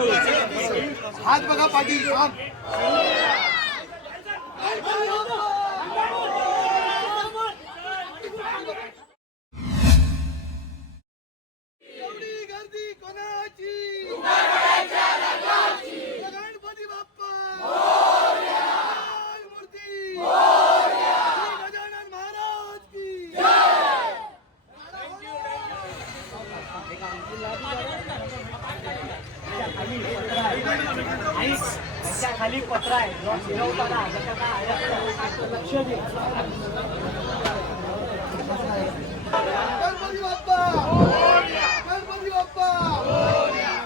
हात बघा पाटील गर्दी कोणाची? त्याच्याखाली पत्र आहे जो फिरवताना त्याच्यात आहे. लक्ष दे गणपती बाप्पा गणपती बाप्पा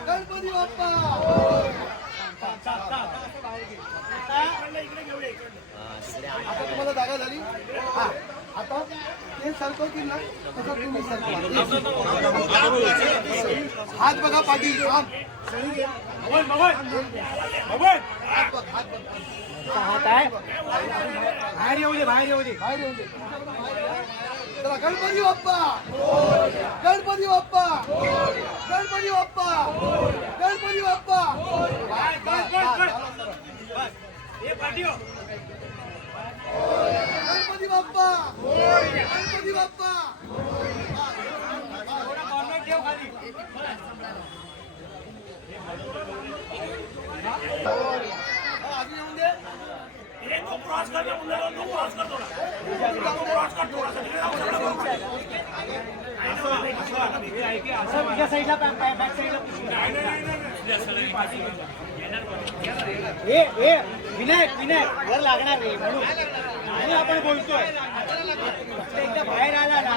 गणपती बाप्पा आता तुम्हाला जागा झाली हा आता ते सरकवतील ना तसं तुम्ही सरकवा हात बघा पाटील. हात. बघ हात बघ हात आहे. बाहेर येऊ दे बाहेर येऊ दे. बाहेर येऊन दे. चला गणपती बाप्पा. गणपती बाप्पा. गणपती बाप्पा. गणपती बाप्पा. बस, बस, बस, बस. गणपती बाप्पा. गणपती बाप्पा. असं तुझ्या साईडला बॅक साईडला ए ए विनायक विनायक घर लागणार नाही म्हणून. आपण बोलतोय. एकदा बाहेर आला ना